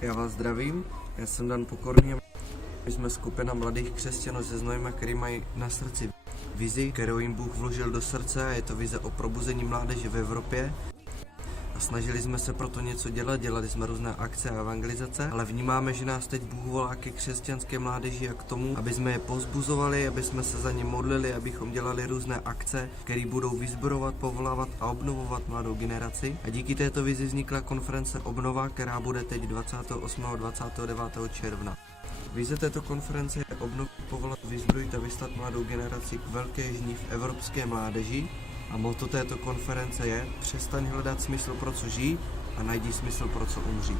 Já vás zdravím, já jsem Dan Pokorný. My jsme skupina mladých křesťanů ze Znojma, který mají na srdci vizi, kterou jim Bůh vložil do srdce, a je to vize o probuzení mládeže v Evropě. A snažili jsme se proto něco dělat, dělali jsme různé akce a evangelizace, ale vnímáme, že nás teď Bůh volá ke křesťanské mládeži a k tomu, aby jsme je povzbuzovali, aby jsme se za ně modlili, abychom dělali různé akce, které budou vyzbrojovat, povolávat a obnovovat mladou generaci. A díky této vizi vznikla konference Obnova, která bude teď 28. a 29. června. Vize této konference je obnovit, povolat, vyzbrojit a vyslat mladou generaci k velké žni v evropské mládeži. A motto této konference je: přestaň hledat smysl pro co žít a najdi smysl pro co umřít.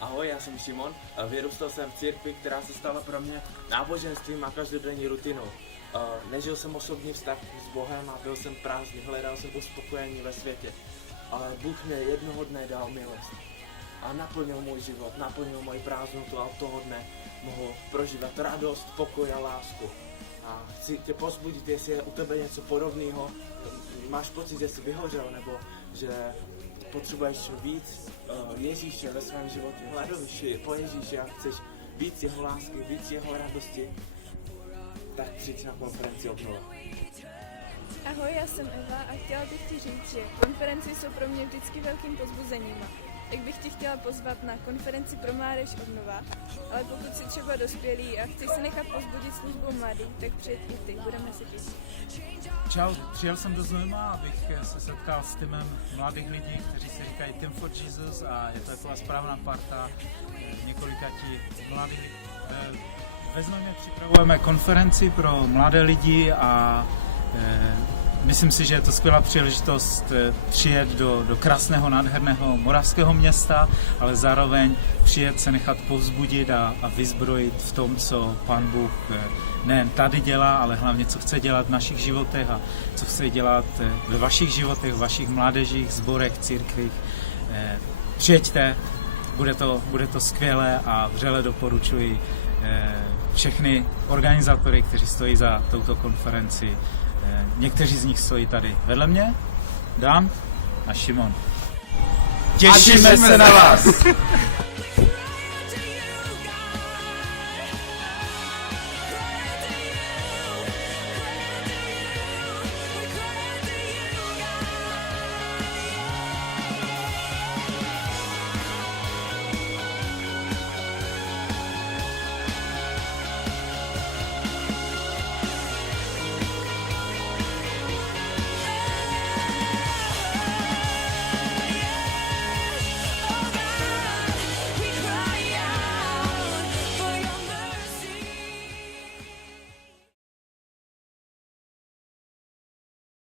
Ahoj, já jsem Šimon. Vyrůstal jsem v církvi, která se stala pro mě náboženstvím a každodenní rutinou. Nežil jsem osobní vztah s Bohem a byl jsem prázdný, hledal jsem uspokojení ve světě. Ale Bůh mě jednoho dne dal milost a naplnil můj život, naplnil moji prázdnotu a od toho dne mohu prožívat radost, pokoj a lásku. A chci tě povzbudit, jestli je u tebe něco podobného, máš pocit, že jsi vyhořel, nebo že potřebuješ víc Ježíše ve svém životě, hledovíš po Ježíši a chceš víc jeho lásky, víc jeho radosti, tak přijď na konferenci Obnova. Ahoj, já jsem Eva a chtěla bych ti říct, že konference jsou pro mě vždycky velkým povzbuzením. Tak bych tě chtěla pozvat na konferenci pro mládež Obnova, ale pokud jsi třeba dospělý a chceš se nechat povzbudit službou mladých, tak přijeď i ty, budeme se těšit. Čau, přijel jsem do Znojma, abych se setkal s týmem mladých lidí, kteří se říkají Team for Jesus, a je to taková správná parta několika mladých lidí. Ve Znojmě připravujeme konferenci pro mladé lidi a myslím si, že je to skvělá příležitost přijet do krásného, nádherného moravského města, ale zároveň přijet se nechat povzbudit a vyzbrojit v tom, co Pán Bůh nejen tady dělá, ale hlavně co chce dělat v našich životech a co chce dělat ve vašich životech, v vašich mládežích, sborech, církvích. Přijeďte, bude to skvělé a vřele doporučuji všechny organizátory, kteří stojí za touto konferenci. Někteří z nich stojí tady vedle mě, Dan a Šimon. Těšíme se na vás!